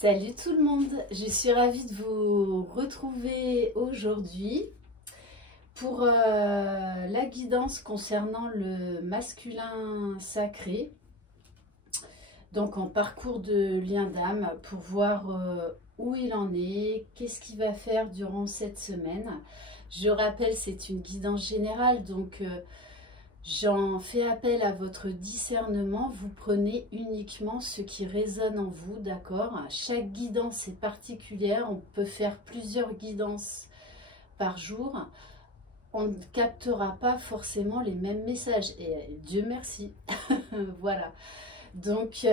Salut tout le monde, je suis ravie de vous retrouver aujourd'hui pour la guidance concernant le masculin sacré, donc en parcours de lien d'âme pour voir où il en est, qu'est-ce qu'il va faire durant cette semaine. Je rappelle, c'est une guidance générale, donc j'en fais appel à votre discernement. Vous prenez uniquement ce qui résonne en vous, d'accord? Chaque guidance est particulière. On peut faire plusieurs guidances par jour. On ne captera pas forcément les mêmes messages. Et Dieu merci. Voilà. Donc,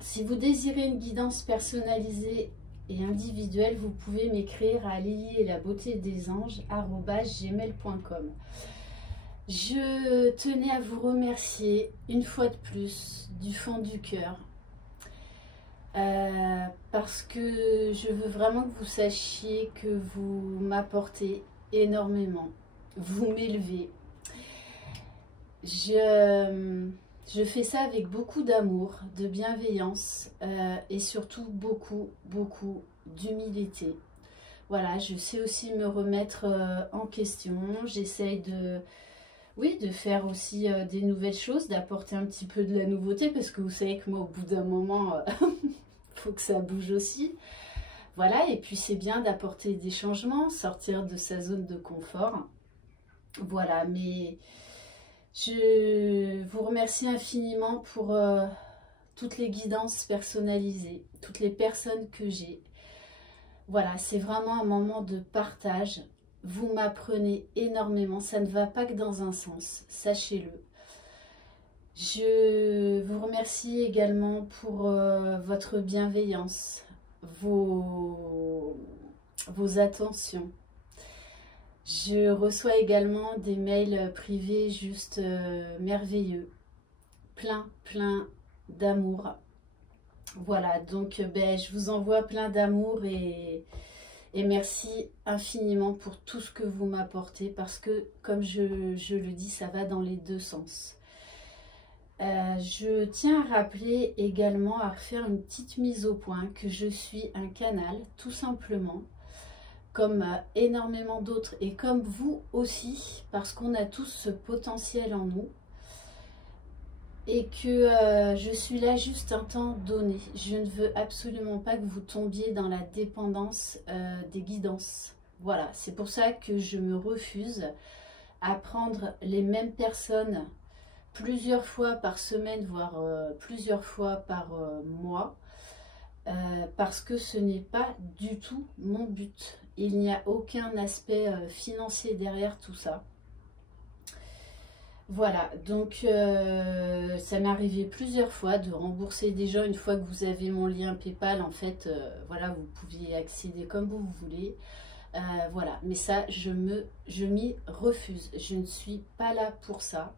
si vous désirez une guidance personnalisée et individuelle, vous pouvez m'écrire à lilieetlabeautédesanges@gmail.com. Je tenais à vous remercier une fois de plus du fond du cœur parce que je veux vraiment que vous sachiez que vous m'apportez énormément, vous m'élevez. Je fais ça avec beaucoup d'amour, de bienveillance et surtout beaucoup d'humilité. Voilà, je sais aussi me remettre en question, j'essaye de faire aussi des nouvelles choses, d'apporter un petit peu de la nouveauté, parce que vous savez que moi, au bout d'un moment, faut que ça bouge aussi. Voilà, et puis c'est bien d'apporter des changements, sortir de sa zone de confort. Voilà, mais je vous remercie infiniment pour toutes les guidances personnalisées, toutes les personnes que j'ai. Voilà, c'est vraiment un moment de partage. Vous m'apprenez énormément, ça ne va pas que dans un sens, sachez-le. Je vous remercie également pour votre bienveillance, vos attentions. Je reçois également des mails privés juste merveilleux, plein d'amour. Voilà, donc je vous envoie plein d'amour et merci infiniment pour tout ce que vous m'apportez parce que, comme je le dis, ça va dans les deux sens. Je tiens à rappeler également, à refaire une petite mise au point, que je suis un canal, tout simplement, comme énormément d'autres et comme vous aussi, parce qu'on a tous ce potentiel en nous. Et que je suis là juste un temps donné. Je ne veux absolument pas que vous tombiez dans la dépendance des guidances. Voilà, c'est pour ça que je me refuse à prendre les mêmes personnes plusieurs fois par semaine, voire plusieurs fois par mois, parce que ce n'est pas du tout mon but. Il n'y a aucun aspect financier derrière tout ça. Voilà, donc ça m'est arrivé plusieurs fois de rembourser déjà une fois que vous avez mon lien PayPal. En fait, voilà, vous pouvez y accéder comme vous voulez. Voilà, mais ça, je m'y refuse. Je ne suis pas là pour ça.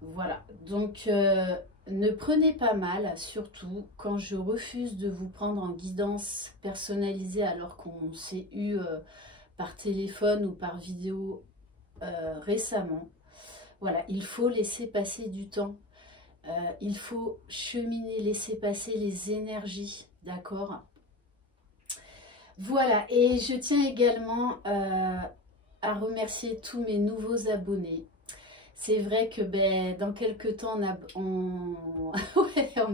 Voilà, donc ne prenez pas mal, surtout quand je refuse de vous prendre en guidance personnalisée alors qu'on s'est eu par téléphone ou par vidéo récemment. Voilà, il faut laisser passer du temps, il faut cheminer, laisser passer les énergies, d'accord? Voilà, et je tiens également à remercier tous mes nouveaux abonnés. C'est vrai que dans quelques temps, ouais, on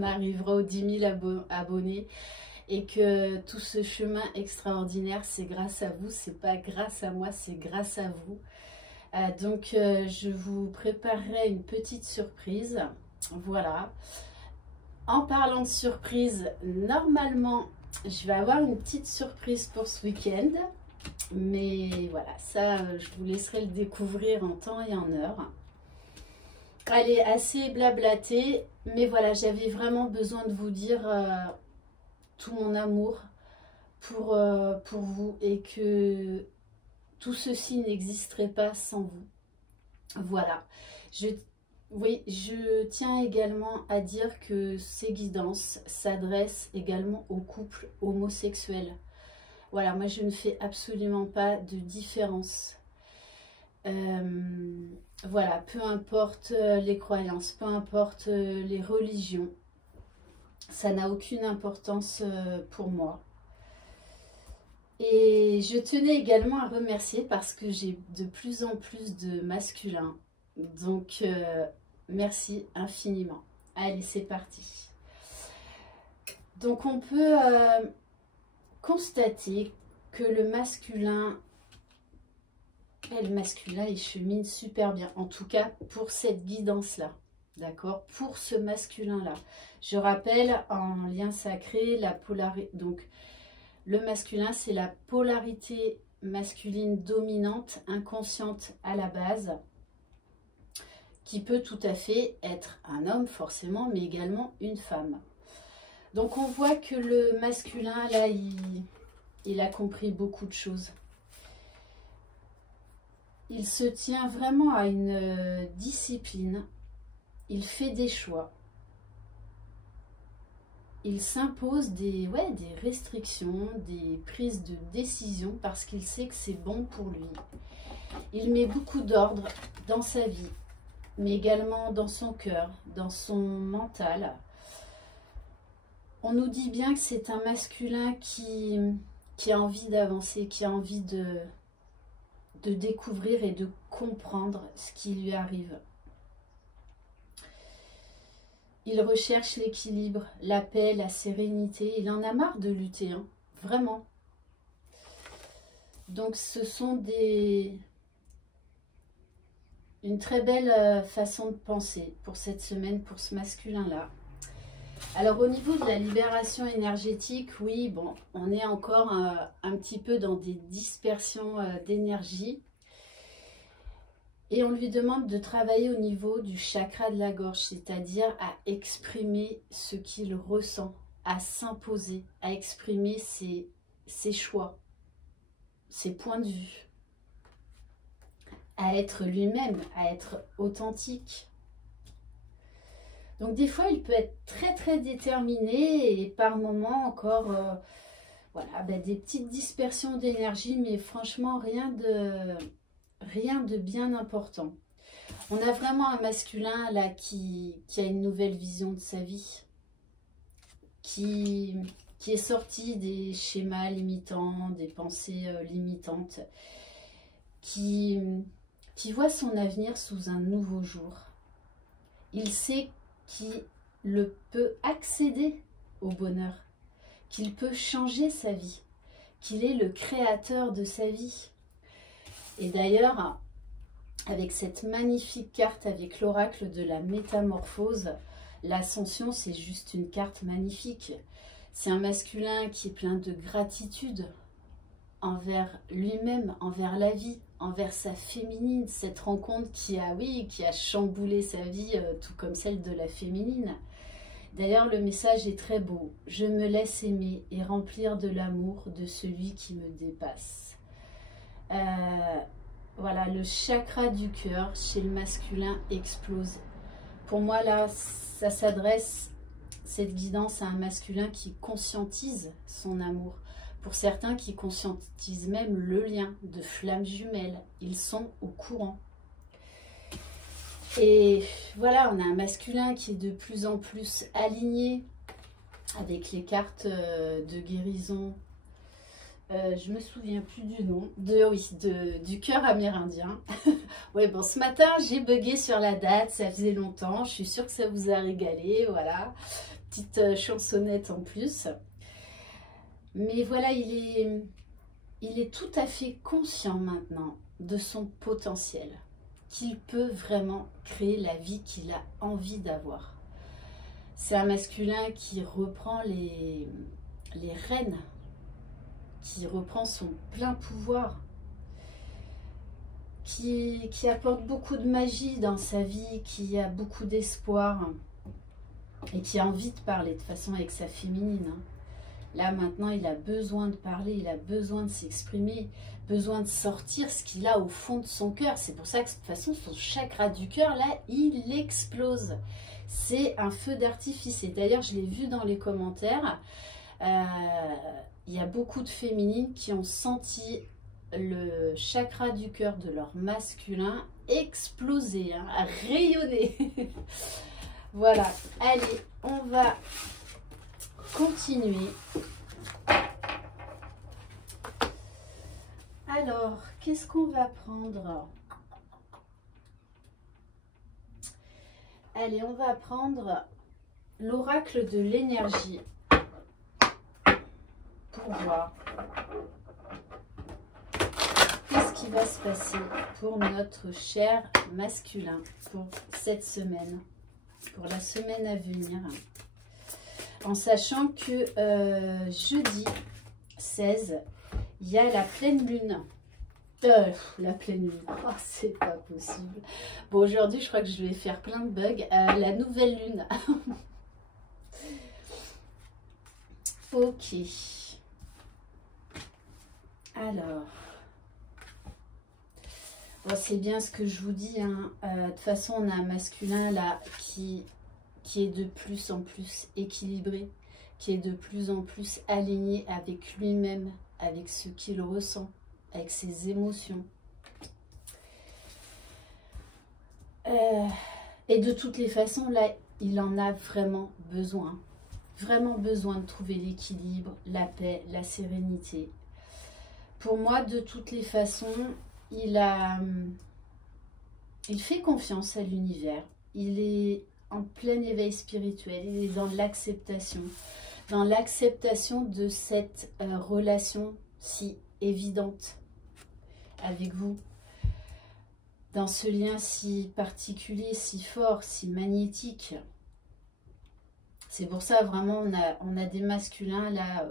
arrivera aux 10 000 abonnés et que tout ce chemin extraordinaire, c'est grâce à vous, c'est pas grâce à moi, c'est grâce à vous. Donc je vous préparerai une petite surprise, voilà. En parlant de surprise, normalement je vais avoir une petite surprise pour ce week-end, mais voilà, ça je vous laisserai le découvrir en temps et en heure. Elle est assez blablatée, mais voilà, j'avais vraiment besoin de vous dire tout mon amour pour vous et que tout ceci n'existerait pas sans vous. Voilà, oui, je tiens également à dire que ces guidances s'adressent également aux couples homosexuels. Voilà, moi je ne fais absolument pas de différence. Voilà, peu importe les croyances, peu importe les religions. ça n'a aucune importance pour moi. Et je tenais également à remercier parce que j'ai de plus en plus de masculins. Donc, merci infiniment. Allez, c'est parti. Donc, on peut constater que le masculin il chemine super bien. En tout cas, pour cette guidance-là. D'accord? Pour ce masculin-là. Je rappelle, en lien sacré, la polarité... Donc, le masculin, c'est la polarité masculine dominante, inconsciente à la base, qui peut tout à fait être un homme forcément, mais également une femme. Donc on voit que le masculin, là, il a compris beaucoup de choses. Il se tient vraiment à une discipline, il fait des choix. Il s'impose des restrictions, des prises de décision parce qu'il sait que c'est bon pour lui. Il met beaucoup d'ordre dans sa vie, mais également dans son cœur, dans son mental. On nous dit bien que c'est un masculin qui a envie d'avancer, qui a envie de découvrir et de comprendre ce qui lui arrive. Il recherche l'équilibre, la paix, la sérénité. Il en a marre de lutter, hein, vraiment. Donc ce sont une très belle façon de penser pour cette semaine, pour ce masculin-là. Alors au niveau de la libération énergétique, oui, bon, on est encore un petit peu dans des dispersions d'énergie. Et on lui demande de travailler au niveau du chakra de la gorge, c'est-à-dire à exprimer ce qu'il ressent, à s'imposer, à exprimer ses choix, ses points de vue, à être lui-même, à être authentique. Donc des fois, il peut être très très déterminé et par moments encore, voilà, des petites dispersions d'énergie, mais franchement rien de bien important. On a vraiment un masculin là qui a une nouvelle vision de sa vie, qui est sorti des schémas limitants, des pensées limitantes, qui voit son avenir sous un nouveau jour. Il sait qu'il peut accéder au bonheur, qu'il peut changer sa vie, qu'il est le créateur de sa vie. Et d'ailleurs, avec cette magnifique carte, avec l'oracle de la métamorphose, l'ascension, c'est juste une carte magnifique. C'est un masculin qui est plein de gratitude envers lui-même, envers la vie, envers sa féminine. Cette rencontre qui a chamboulé sa vie, tout comme celle de la féminine. D'ailleurs, le message est très beau. Je me laisse aimer et remplir de l'amour de celui qui me dépasse. Voilà, le chakra du cœur chez le masculin explose. Pour moi, là, ça s'adresse, cette guidance, à un masculin qui conscientise son amour. Pour certains qui conscientisent même le lien de flammes jumelles. Ils sont au courant. Et voilà, on a un masculin qui est de plus en plus aligné avec les cartes de guérison. Je me souviens plus du nom, du cœur amérindien. Ouais, bon, ce matin, j'ai bugué sur la date, ça faisait longtemps. Je suis sûre que ça vous a régalé, voilà. Petite chansonnette en plus. Mais voilà, il est tout à fait conscient maintenant de son potentiel, qu'il peut vraiment créer la vie qu'il a envie d'avoir. C'est un masculin qui reprend les rênes, qui reprend son plein pouvoir, qui apporte beaucoup de magie dans sa vie, qui a beaucoup d'espoir et qui a envie de parler de façon avec sa féminine. Là maintenant, il a besoin de parler, il a besoin de s'exprimer, besoin de sortir ce qu'il a au fond de son cœur. C'est pour ça que de toute façon, son chakra du cœur, là, il explose. C'est un feu d'artifice. Et d'ailleurs, je l'ai vu dans les commentaires. Il y a beaucoup de féminines qui ont senti le chakra du cœur de leur masculin exploser, hein, rayonner. Voilà, allez, on va continuer. Alors, qu'est-ce qu'on va prendre? Allez, on va prendre l'oracle de l'énergie pour voir qu'est-ce qui va se passer pour notre cher masculin pour cette semaine, pour la semaine à venir. En sachant que jeudi 16, il y a la pleine lune. La pleine lune, oh, c'est pas possible. Bon, aujourd'hui, je crois que je vais faire plein de bugs. La nouvelle lune. Ok. Alors. Bon, c'est bien ce que je vous dis. Hein. De toute façon, on a un masculin là qui est de plus en plus équilibré, qui est de plus en plus aligné avec lui-même, avec ce qu'il ressent, avec ses émotions. Et de toutes les façons, là, il en a vraiment besoin de trouver l'équilibre, la paix, la sérénité. Pour moi, de toutes les façons, il fait confiance à l'univers. Il est en plein éveil spirituel, il est dans l'acceptation de cette relation si évidente avec vous, dans ce lien si particulier, si fort, si magnétique. C'est pour ça vraiment on a des masculins là,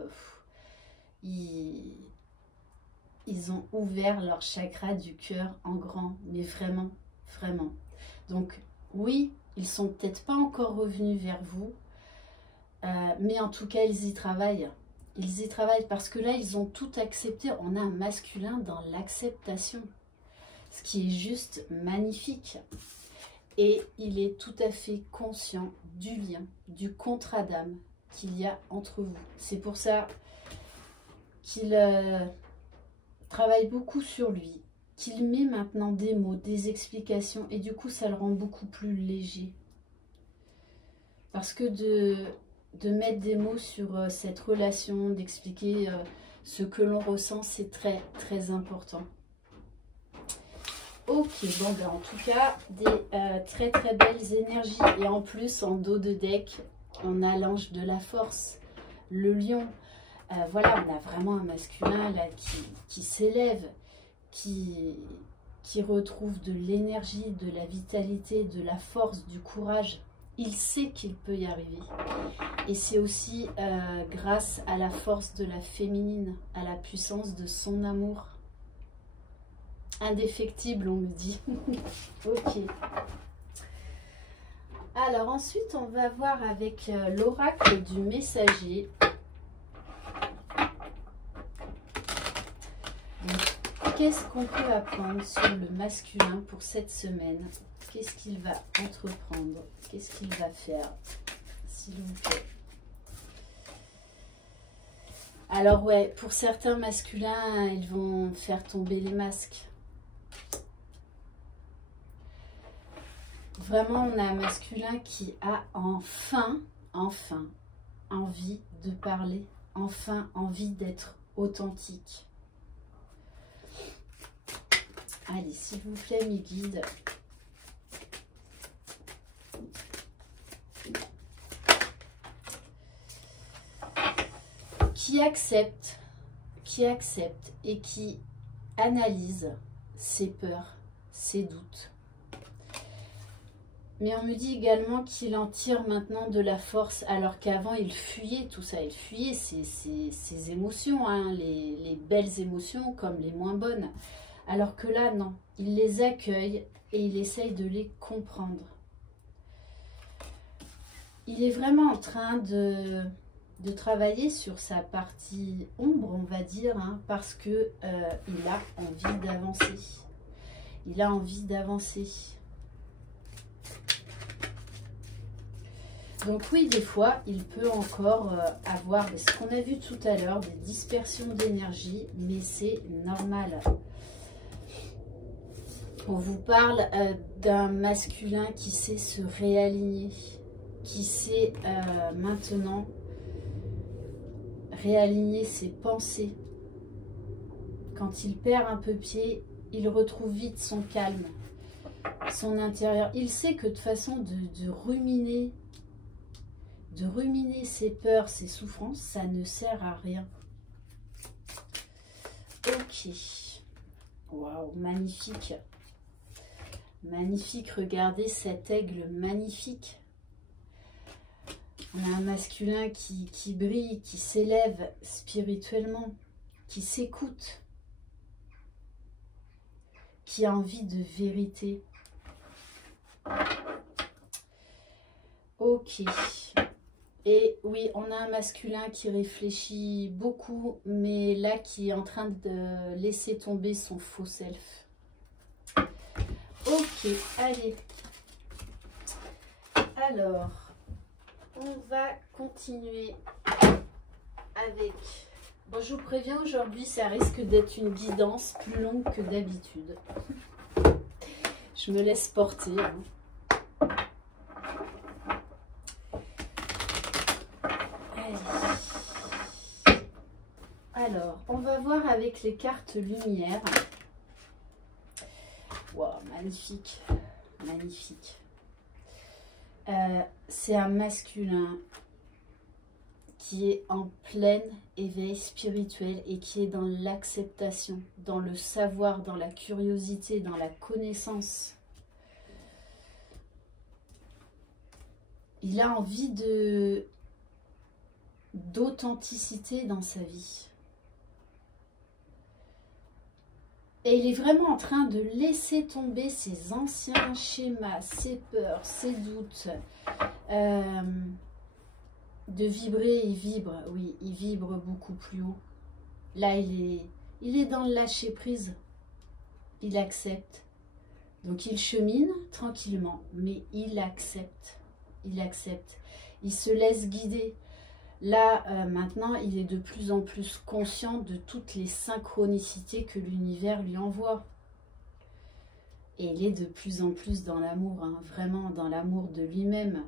ils ont ouvert leur chakra du cœur en grand, mais vraiment, vraiment. Donc oui, ils sont peut-être pas encore revenus vers vous, mais en tout cas, ils y travaillent. Ils y travaillent parce que là, ils ont tout accepté. On a un masculin dans l'acceptation, ce qui est juste magnifique. Et il est tout à fait conscient du lien, du contrat d'âme qu'il y a entre vous. C'est pour ça qu'il travaille beaucoup sur lui, qu'il met maintenant des mots, des explications, et du coup, ça le rend beaucoup plus léger. Parce que de mettre des mots sur cette relation, d'expliquer ce que l'on ressent, c'est très, très important. Ok, bon, ben en tout cas, des très, très belles énergies. Et en plus, en dos de deck, on a l'ange de la force, le lion. Voilà, on a vraiment un masculin là qui s'élève, qui retrouve de l'énergie, de la vitalité, de la force, du courage. Il sait qu'il peut y arriver. Et c'est aussi grâce à la force de la féminine, à la puissance de son amour. Indéfectible, on me dit. Ok. Alors ensuite, on va voir avec l'oracle du messager. Qu'est-ce qu'on peut apprendre sur le masculin pour cette semaine? Qu'est-ce qu'il va entreprendre? Qu'est-ce qu'il va faire? S'il vous plaît. Alors ouais, pour certains masculins, ils vont faire tomber les masques. Vraiment, on a un masculin qui a enfin envie de parler, enfin envie d'être authentique. Allez, s'il vous plaît, mes guides. Qui accepte et qui analyse ses peurs, ses doutes. Mais on me dit également qu'il en tire maintenant de la force, alors qu'avant il fuyait tout ça, il fuyait ses émotions, hein, les belles émotions comme les moins bonnes. Alors que là, non, il les accueille et il essaye de les comprendre. Il est vraiment en train de travailler sur sa partie ombre, on va dire, hein, parce que il a envie d'avancer. Il a envie d'avancer. Donc oui, des fois, il peut encore avoir, ce qu'on a vu tout à l'heure, des dispersions d'énergie, mais c'est normal. On vous parle d'un masculin qui sait se réaligner, qui sait maintenant réaligner ses pensées. Quand il perd un peu pied, il retrouve vite son calme, son intérieur. Il sait que de toute façon, de ruminer ses peurs, ses souffrances, ça ne sert à rien. Ok. Waouh, magnifique. Magnifique, regardez cet aigle magnifique. On a un masculin qui brille, qui s'élève spirituellement, qui s'écoute, qui a envie de vérité. Ok. Et oui, on a un masculin qui réfléchit beaucoup, mais là qui est en train de laisser tomber son faux self. Ok, allez. Alors, on va continuer avec... Bon, je vous préviens, aujourd'hui, ça risque d'être une guidance plus longue que d'habitude. Je me laisse porter. Hein. Allez. Alors, on va voir avec les cartes lumière. Wow, magnifique, magnifique. C'est un masculin qui est en plein éveil spirituel et qui est dans l'acceptation, dans le savoir, dans la curiosité, dans la connaissance. Il a envie d'authenticité dans sa vie. Et il est vraiment en train de laisser tomber ses anciens schémas, ses peurs, ses doutes. De vibrer, il vibre, oui, il vibre beaucoup plus haut. Là, il est dans le lâcher prise. Il accepte. Donc, il chemine tranquillement, mais il accepte. Il accepte. Il se laisse guider. Là, maintenant, il est de plus en plus conscient de toutes les synchronicités que l'univers lui envoie. Et il est de plus en plus dans l'amour, hein, vraiment dans l'amour de lui-même.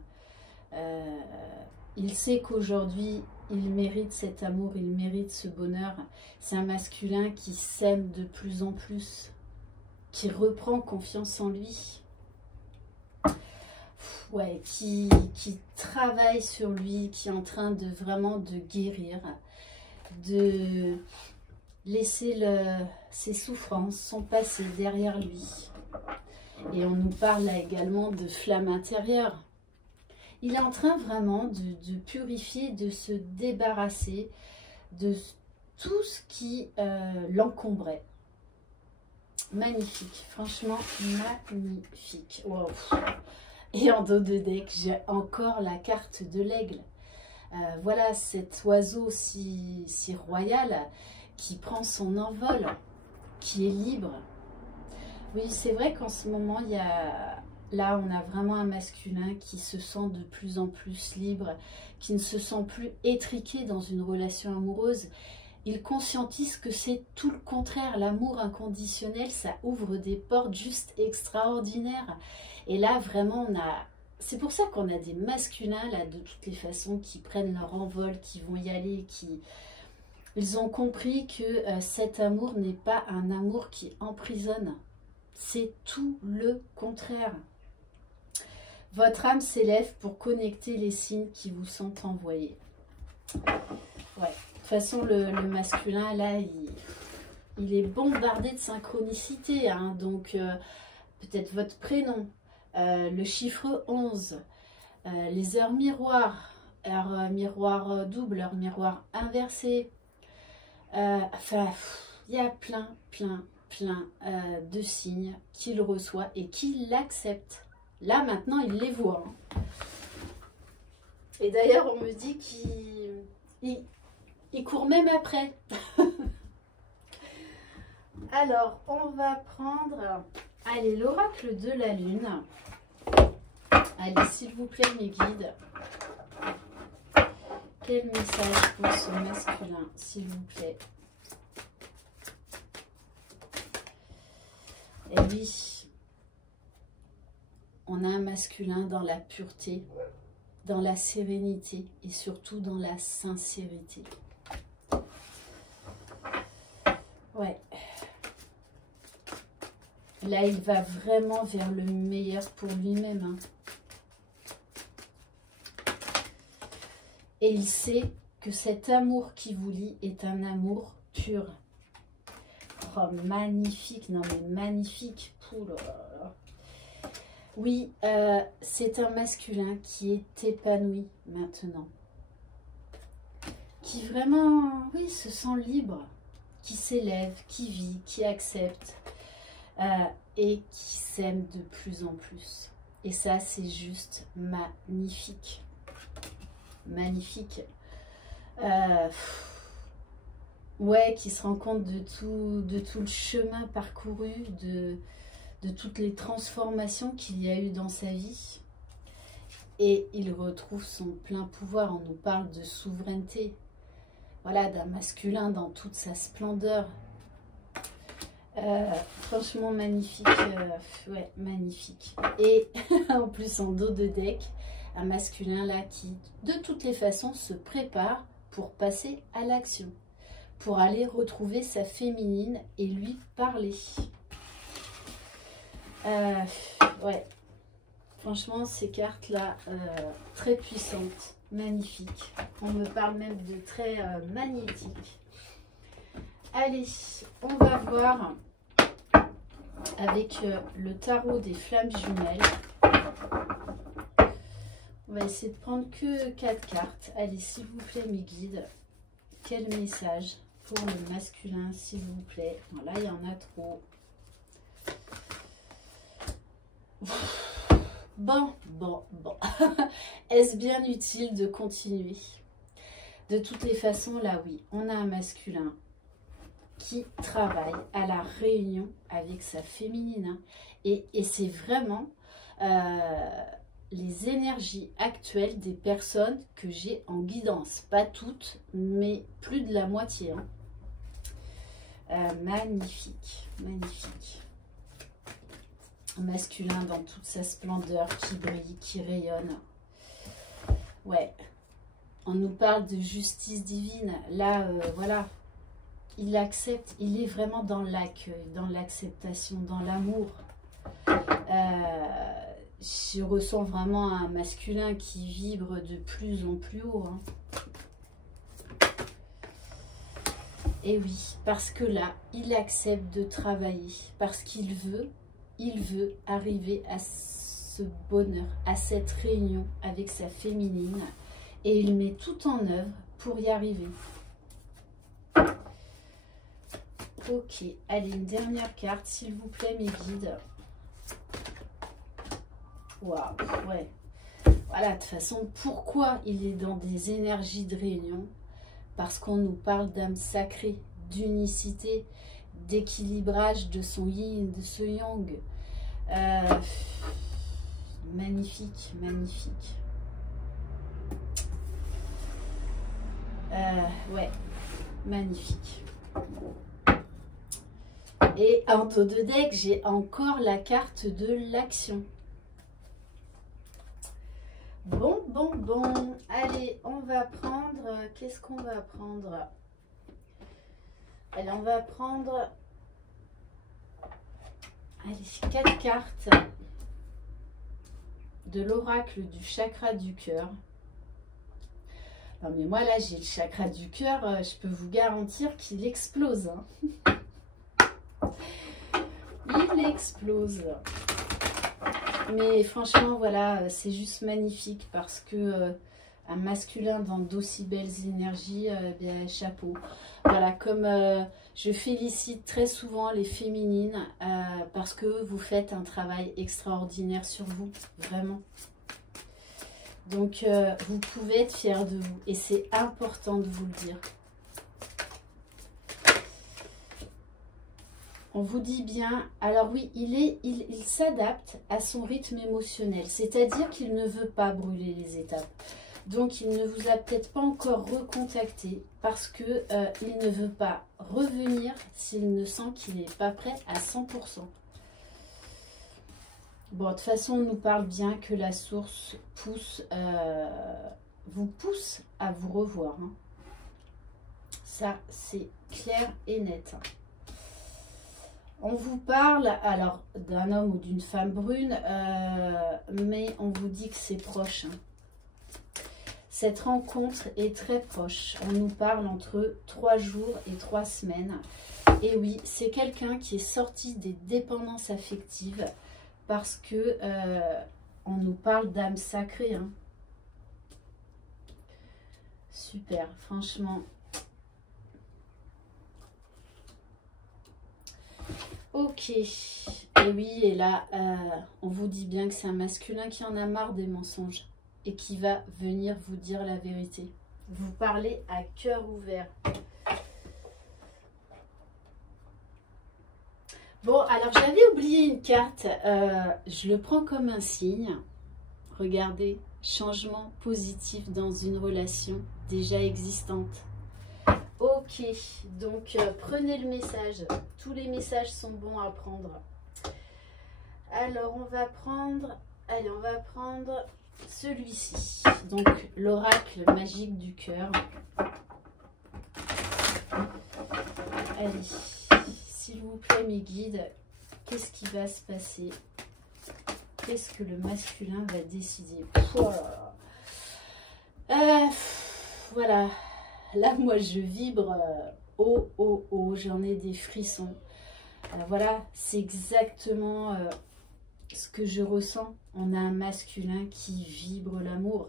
Il sait qu'aujourd'hui, il mérite cet amour, il mérite ce bonheur. C'est un masculin qui s'aime de plus en plus, qui reprend confiance en lui. Ouais, qui travaille sur lui, qui est en train de vraiment de guérir, de laisser ses souffrances, son passé derrière lui. Et on nous parle là également de flamme intérieure. Il est en train vraiment de purifier, de se débarrasser de tout ce qui l'encombrait. Magnifique, franchement magnifique. Wow. Et en dos de deck, j'ai encore la carte de l'aigle. Voilà cet oiseau si royal qui prend son envol, qui est libre. Oui, c'est vrai qu'en ce moment, il y a... Là, on a vraiment un masculin qui se sent de plus en plus libre, qui ne se sent plus étriqué dans une relation amoureuse. Il conscientise que c'est tout le contraire. L'amour inconditionnel, ça ouvre des portes juste extraordinaires. Et là, vraiment, on a... C'est pour ça qu'on a des masculins, là, de toutes les façons, qui prennent leur envol, qui vont y aller, qui... Ils ont compris que cet amour n'est pas un amour qui emprisonne. C'est tout le contraire. Votre âme s'élève pour connecter les signes qui vous sont envoyés. Ouais. De toute façon, le masculin, là, il est bombardé de synchronicité. Hein, donc, peut-être votre prénom, le chiffre 11, les heures miroirs, heure miroir double, heure miroir inversé. Enfin, il y a plein de signes qu'il reçoit et qu'il accepte. Là, maintenant, il les voit. Hein. Et d'ailleurs, on me dit qu'il court même après. Alors, on va prendre... Allez, l'oracle de la lune. Allez, s'il vous plaît, mes guides. Quel message pour ce masculin, s'il vous plaît? Et oui, on a un masculin dans la pureté, dans la sérénité et surtout dans la sincérité. Ouais. Là, il va vraiment vers le meilleur pour lui-même. Hein. Et il sait que cet amour qui vous lie est un amour pur. Oh, magnifique, non mais magnifique. Ouh là là. Oui, c'est un masculin qui est épanoui maintenant. Qui vraiment, oui, se sent libre. Qui s'élève, qui vit, qui accepte. Et qui s'aime de plus en plus. Et ça, c'est juste magnifique. Magnifique. Ouais, qui se rend compte de tout le chemin parcouru, de toutes les transformations qu'il y a eu dans sa vie. Et il retrouve son plein pouvoir. On nous parle de souveraineté. Voilà, d'un masculin dans toute sa splendeur. Franchement magnifique, ouais, magnifique. Et en plus en dos de deck, un masculin là qui de toutes les façons se prépare pour passer à l'action, pour aller retrouver sa féminine et lui parler. Ouais, franchement ces cartes là, très puissantes, magnifiques. On me parle même de très magnétiques. Allez, on va voir avec le tarot des flammes jumelles. On va essayer de prendre que 4 cartes. Allez, s'il vous plaît, mes guides, quel message pour le masculin, s'il vous plaît. Là, il y en a trop. Bon. Est-ce bien utile de continuer? De toutes les façons, là, oui, on a un masculin qui travaille à la réunion avec sa féminine. Et c'est vraiment les énergies actuelles des personnes que j'ai en guidance. Pas toutes, mais plus de la moitié. Hein. Magnifique, magnifique. Un masculin dans toute sa splendeur, qui brille, qui rayonne. Ouais. On nous parle de justice divine. Là, voilà. Il accepte, il est vraiment dans l'accueil, dans l'acceptation, dans l'amour. Je ressens vraiment un masculin qui vibre de plus en plus haut. Hein. Et oui, parce que là, il accepte de travailler, parce qu'il veut arriver à ce bonheur, à cette réunion avec sa féminine. Et il met tout en œuvre pour y arriver. Ok, allez, une dernière carte, s'il vous plaît, mes guides. Waouh, ouais. Voilà, de toute façon, pourquoi il est dans des énergies de réunion? Parce qu'on nous parle d'âme sacrée, d'unicité, d'équilibrage de son yin, de ce yang. Magnifique, magnifique. Ouais, magnifique. Et en dos de deck, j'ai encore la carte de l'action. Bon. Allez, on va prendre... Qu'est-ce qu'on va prendre? Allez, on va prendre... Allez, 4 cartes de l'oracle du chakra du cœur. Non mais moi là, j'ai le chakra du cœur, je peux vous garantir qu'il explose. Hein. Il explose. Mais franchement, voilà, c'est juste magnifique parce que un masculin dans d'aussi belles énergies, bien, chapeau. Voilà, comme je félicite très souvent les féminines parce que vous faites un travail extraordinaire sur vous, vraiment. Donc, vous pouvez être fiers de vous et c'est important de vous le dire. On vous dit bien, alors oui, il s'adapte à son rythme émotionnel, c'est-à-dire qu'il ne veut pas brûler les étapes. Donc, il ne vous a peut-être pas encore recontacté parce qu'il ne veut pas revenir s'il ne sent qu'il n'est pas prêt à 100%. Bon, de toute façon, on nous parle bien que la source vous pousse à vous revoir. Hein. Ça, c'est clair et net. On vous parle alors d'un homme ou d'une femme brune, mais on vous dit que c'est proche. Cette rencontre est très proche. On nous parle entre 3 jours et 3 semaines. Et oui, c'est quelqu'un qui est sorti des dépendances affectives parce que on nous parle d'âme sacrée. Hein. Super, franchement. Ok, et oui, et là, on vous dit bien que c'est un masculin qui en a marre des mensonges et qui va venir vous dire la vérité. Vous parlez à cœur ouvert. Bon, alors j'avais oublié une carte, je le prends comme un signe. Regardez, changement positif dans une relation déjà existante. Ok, donc prenez le message. Tous les messages sont bons à prendre. Alors on va prendre, allez, on va prendre celui-ci. Donc l'oracle magique du cœur. Allez, s'il vous plaît mes guides, qu'est-ce qui va se passer? Qu'est-ce que le masculin va décider? Voilà. Là, moi, je vibre haut, haut, haut. J'en ai des frissons. Voilà, c'est exactement ce que je ressens. On a un masculin qui vibre l'amour.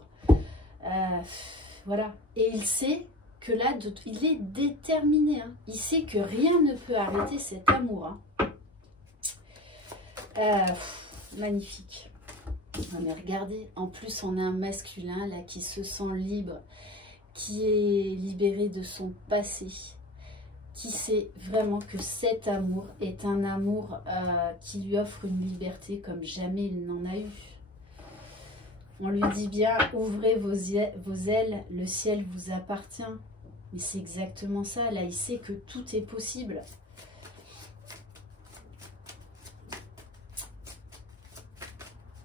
Voilà. Et il sait que là, il est déterminé. Hein. Il sait que rien ne peut arrêter cet amour. Hein. Magnifique. Non, mais regardez, en plus, on a un masculin là qui se sent libre, qui est libéré de son passé, qui sait vraiment que cet amour est un amour qui lui offre une liberté comme jamais il n'en a eu. On lui dit bien, ouvrez vos ailes, le ciel vous appartient. Mais c'est exactement ça, là il sait que tout est possible.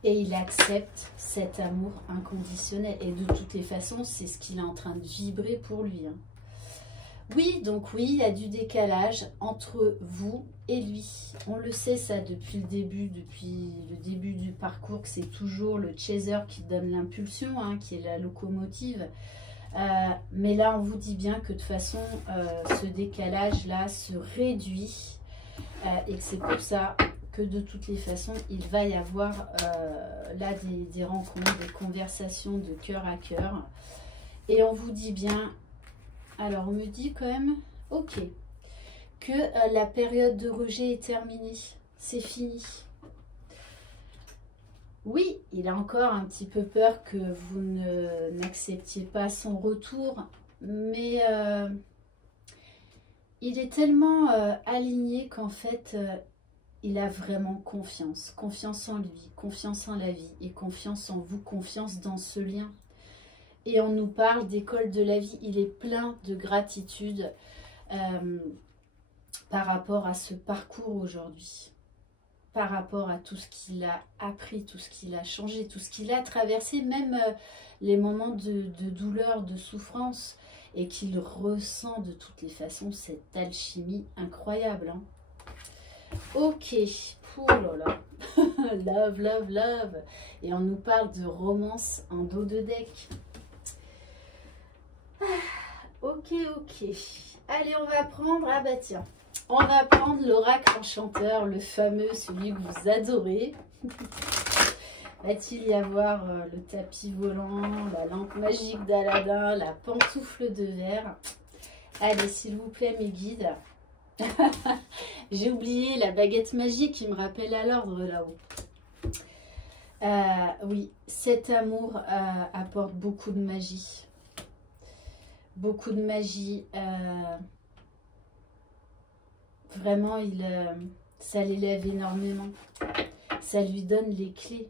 Et il accepte cet amour inconditionnel. Et de toutes les façons, c'est ce qu'il est en train de vibrer pour lui. Hein. Oui, donc oui, il y a du décalage entre vous et lui. On le sait ça depuis le début du parcours, que c'est toujours le chaser qui donne l'impulsion, hein, qui est la locomotive. Mais là, on vous dit bien que de toute façon, ce décalage-là se réduit. Et que c'est pour ça que de toutes les façons, il va y avoir là des rencontres, des conversations de cœur à cœur. Et on vous dit bien, alors on me dit quand même, ok, que la période de rejet est terminée, c'est fini. Oui, il a encore un petit peu peur que vous n'acceptiez pas son retour, mais il est tellement aligné qu'en fait, il a vraiment confiance. Confiance en lui, confiance en la vie et confiance en vous, confiance dans ce lien. Et on nous parle d'école de la vie. Il est plein de gratitude par rapport à ce parcours aujourd'hui. Par rapport à tout ce qu'il a appris, tout ce qu'il a changé, tout ce qu'il a traversé, même les moments de douleur, de souffrance, et qu'il ressent de toutes les façons cette alchimie incroyable. Hein. Ok, oh là là, love, love, love. Et on nous parle de romance en dos de deck. Ok, ok. Allez, on va prendre, ah bah tiens, on va prendre l'oracle enchanteur, le fameux, celui que vous adorez. Va-t-il y avoir le tapis volant, la lampe magique d'Aladin, la pantoufle de verre? Allez, s'il vous plaît, mes guides. J'ai oublié la baguette magique qui me rappelle à l'ordre là-haut. Oui, cet amour apporte beaucoup de magie. Beaucoup de magie. Vraiment, ça l'élève énormément. Ça lui donne les clés.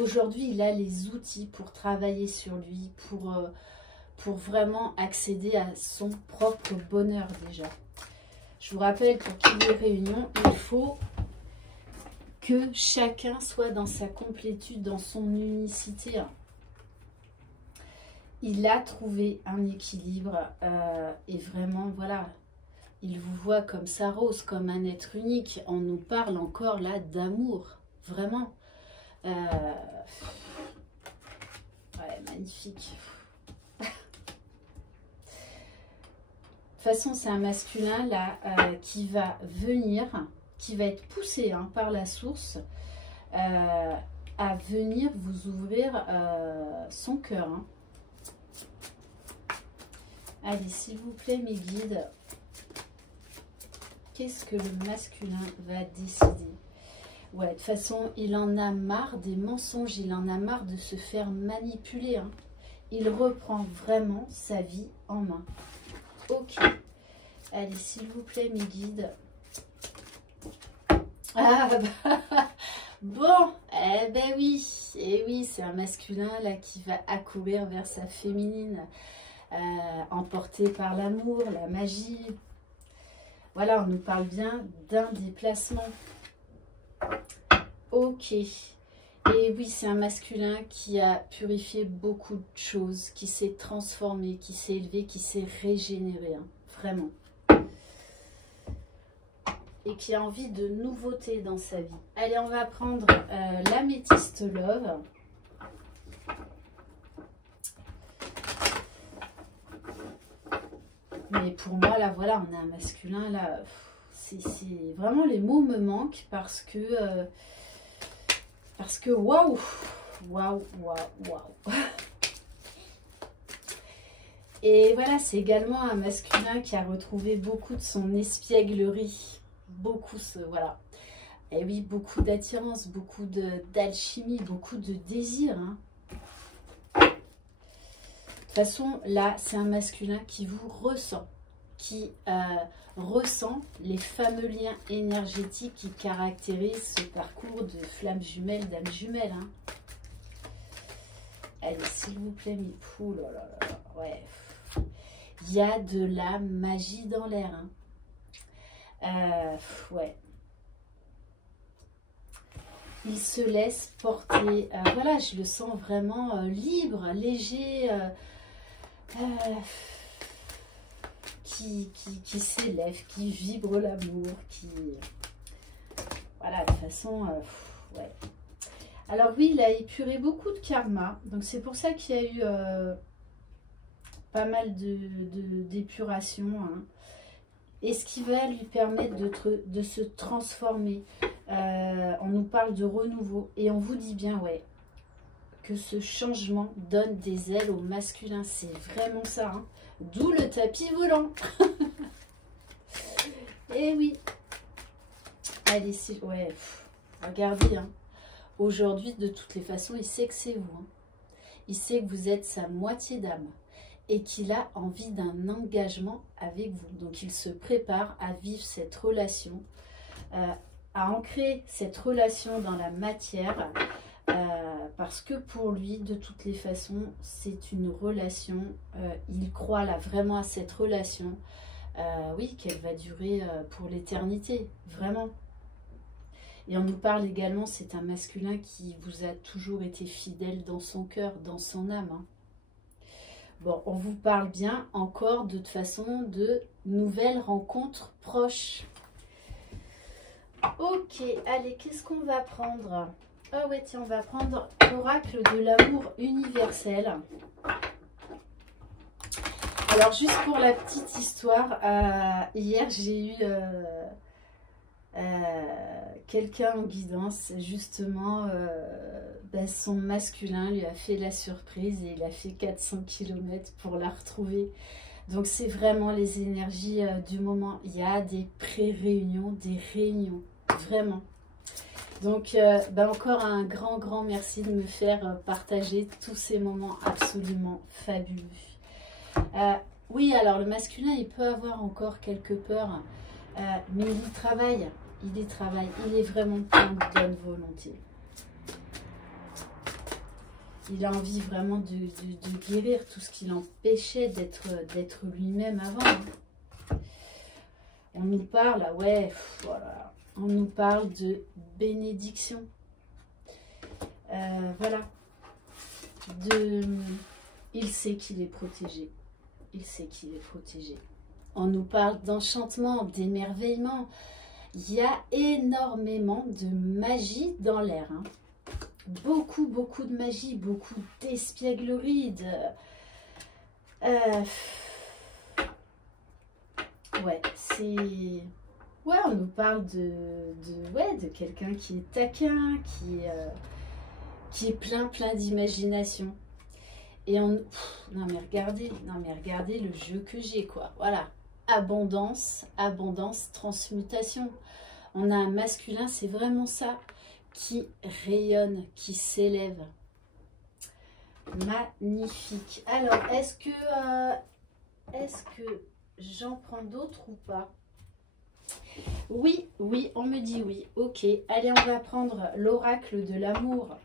Aujourd'hui, il a les outils pour travailler sur lui, pour vraiment accéder à son propre bonheur déjà. Je vous rappelle, pour qu'il y ait réunion, il faut que chacun soit dans sa complétude, dans son unicité. Il a trouvé un équilibre et vraiment, voilà, Il vous voit comme sa rose, comme un être unique. On nous parle encore là d'amour, vraiment. Ouais, magnifique. De toute façon, c'est un masculin là qui va venir, qui va être poussé hein, par la source à venir vous ouvrir son cœur. Hein. Allez, s'il vous plaît, mes guides, qu'est-ce que le masculin va décider? Ouais, de toute façon, il en a marre des mensonges, il en a marre de se faire manipuler. Hein. Il reprend vraiment sa vie en main. Ok. Allez, s'il vous plaît, mes guides. Ah, bah, bon, eh ben oui. Et oui, c'est un masculin là qui va accourir vers sa féminine, emporté par l'amour, la magie. Voilà, on nous parle bien d'un déplacement. Ok. Et oui, c'est un masculin qui a purifié beaucoup de choses, qui s'est transformé, qui s'est élevé, qui s'est régénéré. Hein, vraiment. Et qui a envie de nouveautés dans sa vie. Allez, on va prendre l'améthyste love. Mais pour moi, là, voilà, on a un masculin, là, c'est vraiment, les mots me manquent parce que waouh, waouh, waouh, waouh. Et voilà, c'est également un masculin qui a retrouvé beaucoup de son espièglerie, beaucoup, voilà. Et oui, beaucoup d'attirance, beaucoup d'alchimie, beaucoup de désir, hein. De toute façon, là, c'est un masculin qui vous ressent, qui ressent les fameux liens énergétiques qui caractérisent ce parcours de flamme jumelle, d'âme jumelle. Hein. Allez, s'il vous plaît, mais ouh là là là, ouais. Il y a de la magie dans l'air. Hein. Ouais. Il se laisse porter. Voilà, je le sens vraiment libre, léger. Qui s'élève, qui vibre l'amour, qui... Voilà, de toute façon, ouais. Alors oui, il a épuré beaucoup de karma, donc c'est pour ça qu'il y a eu pas mal d'épuration, hein. Et ce qui va lui permettre de se transformer. On nous parle de renouveau, et on vous dit bien, ouais, que ce changement donne des ailes au masculin. C'est vraiment ça. Hein. D'où le tapis volant. Et oui. Allez, ouais. Regardez. Hein. Aujourd'hui, de toutes les façons, il sait que c'est vous. Hein. Il sait que vous êtes sa moitié d'âme. Et qu'il a envie d'un engagement avec vous. Donc, il se prépare à vivre cette relation. À ancrer cette relation dans la matière. Parce que pour lui, de toutes les façons, c'est une relation, il croit là vraiment à cette relation, oui, qu'elle va durer pour l'éternité, vraiment. Et on nous parle également, c'est un masculin qui vous a toujours été fidèle dans son cœur, dans son âme. Hein. Bon, on vous parle bien encore de toute façon de nouvelles rencontres proches. Ok, allez, qu'est-ce qu'on va prendre ? Ah ouais, tiens, on va prendre l'oracle de l'amour universel. Alors, juste pour la petite histoire, hier, j'ai eu quelqu'un en guidance. Justement, son masculin lui a fait la surprise et il a fait 400 km pour la retrouver. Donc, c'est vraiment les énergies du moment. Il y a des pré-réunions, des réunions, vraiment. Donc, encore un grand merci de me faire partager tous ces moments absolument fabuleux. Oui, alors le masculin, il peut avoir encore quelques peurs, mais il y travaille, il est vraiment plein de bonne volonté. Il a envie vraiment de guérir tout ce qui l'empêchait d'être lui-même avant. Hein. On nous parle, ouais, voilà. On nous parle de bénédiction. Voilà. Il sait qu'il est protégé. Il sait qu'il est protégé. On nous parle d'enchantement, d'émerveillement. Il y a énormément de magie dans l'air. Hein. Beaucoup, beaucoup de magie, beaucoup d'espièglerie. Ouais, c'est... Ouais, on nous parle de quelqu'un qui est taquin, qui est plein d'imagination. Et on... non mais regardez le jeu que j'ai, quoi. Voilà, abondance, transmutation. On a un masculin, c'est vraiment ça, qui rayonne, qui s'élève. Magnifique. Alors, est-ce que j'en prends d'autres ou pas? Oui, on me dit oui. Ok, allez, on va prendre l'oracle de l'amour.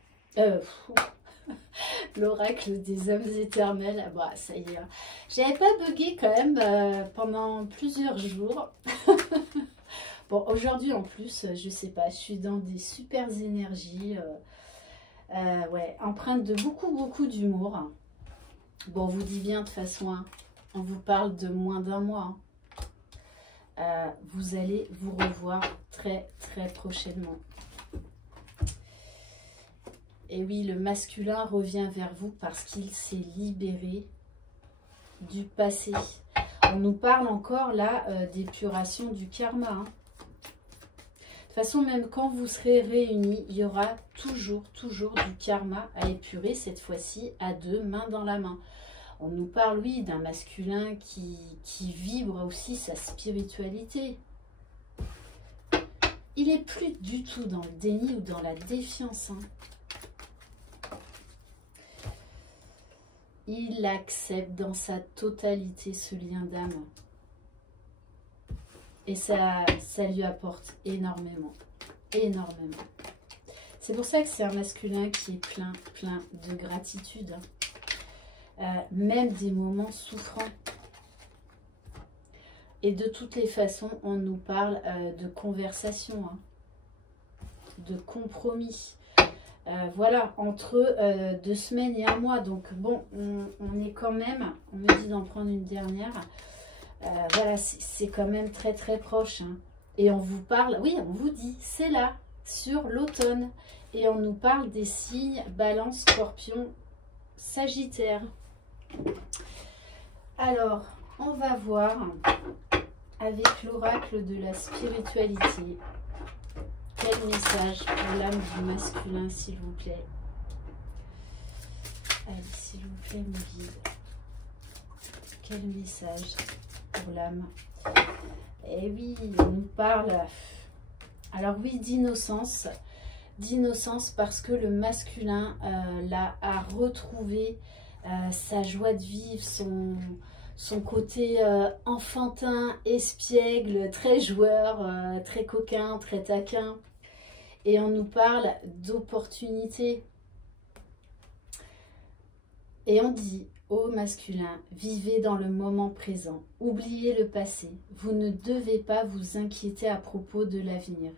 L'oracle des hommes éternels. Bah, ça y est. J'avais pas bugué quand même pendant plusieurs jours. Bon, aujourd'hui en plus, je sais pas, je suis dans des super énergies. Ouais, empreinte de beaucoup d'humour. Bon, on vous dit bien de toute façon, hein, on vous parle de moins d'un mois. Hein. Vous allez vous revoir très prochainement. Et oui, le masculin revient vers vous parce qu'il s'est libéré du passé. On nous parle encore là d'épuration du karma. Hein. De toute façon, même quand vous serez réunis, il y aura toujours du karma à épurer, cette fois-ci à deux, main dans la main. On nous parle, oui, d'un masculin qui vibre aussi sa spiritualité. Il n'est plus du tout dans le déni ou dans la défiance. Hein. Il accepte dans sa totalité ce lien d'âme. Et ça lui apporte énormément. C'est pour ça que c'est un masculin qui est plein de gratitude. Même des moments souffrants. Et de toutes les façons, on nous parle de conversation, hein, de compromis. Voilà, entre 2 semaines et 1 mois. Donc bon, on est quand même, on me dit d'en prendre une dernière. Voilà, c'est quand même très proche. Hein. Et on vous parle, oui, on vous dit, c'est là, sur l'automne. Et on nous parle des signes Balance, Scorpion, Sagittaire. Alors, on va voir avec l'oracle de la spiritualité. Quel message pour l'âme du masculin, s'il vous plaît? Allez, s'il vous plaît, mon guide. Quel message pour l'âme? Eh oui, on nous parle, alors oui, d'innocence. D'innocence parce que le masculin, là, a retrouvé sa joie de vivre, son côté enfantin, espiègle, très joueur, très coquin, très taquin. Et on nous parle d'opportunité. Et on dit au masculin, vivez dans le moment présent, oubliez le passé. Vous ne devez pas vous inquiéter à propos de l'avenir.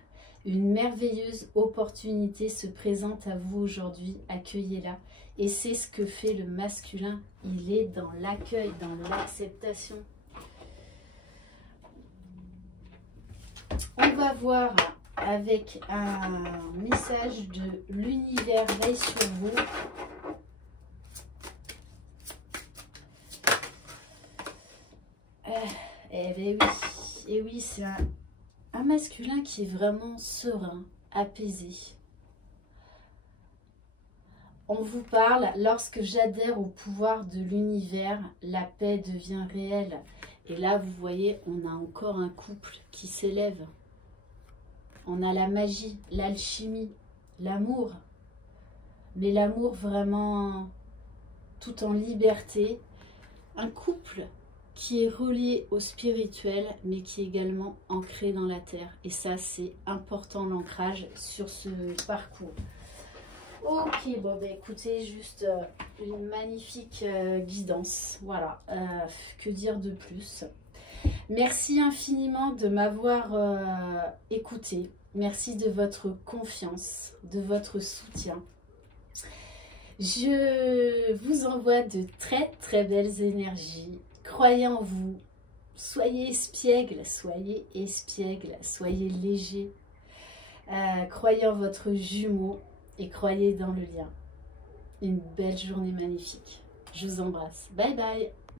Une merveilleuse opportunité se présente à vous aujourd'hui, accueillez-la. Et c'est ce que fait le masculin, il est dans l'accueil, dans l'acceptation. On va voir avec un message de l'univers veille sur vous. Et oui, c'est un masculin qui est vraiment serein, apaisé. On vous parle, lorsque j'adhère au pouvoir de l'univers, la paix devient réelle. Et là, vous voyez, on a encore un couple qui s'élève. On a la magie, l'alchimie, l'amour. Mais l'amour vraiment tout en liberté. Un couple qui est relié au spirituel, mais qui est également ancré dans la terre. Et ça, c'est important, l'ancrage sur ce parcours. Ok, bon, bah, écoutez, juste une magnifique guidance. Voilà, que dire de plus? Merci infiniment de m'avoir écouté. Merci de votre confiance, de votre soutien. Je vous envoie de très belles énergies. Croyez en vous, soyez espiègle, soyez léger. Croyez en votre jumeau et croyez dans le lien. Une belle journée magnifique. Je vous embrasse. Bye bye.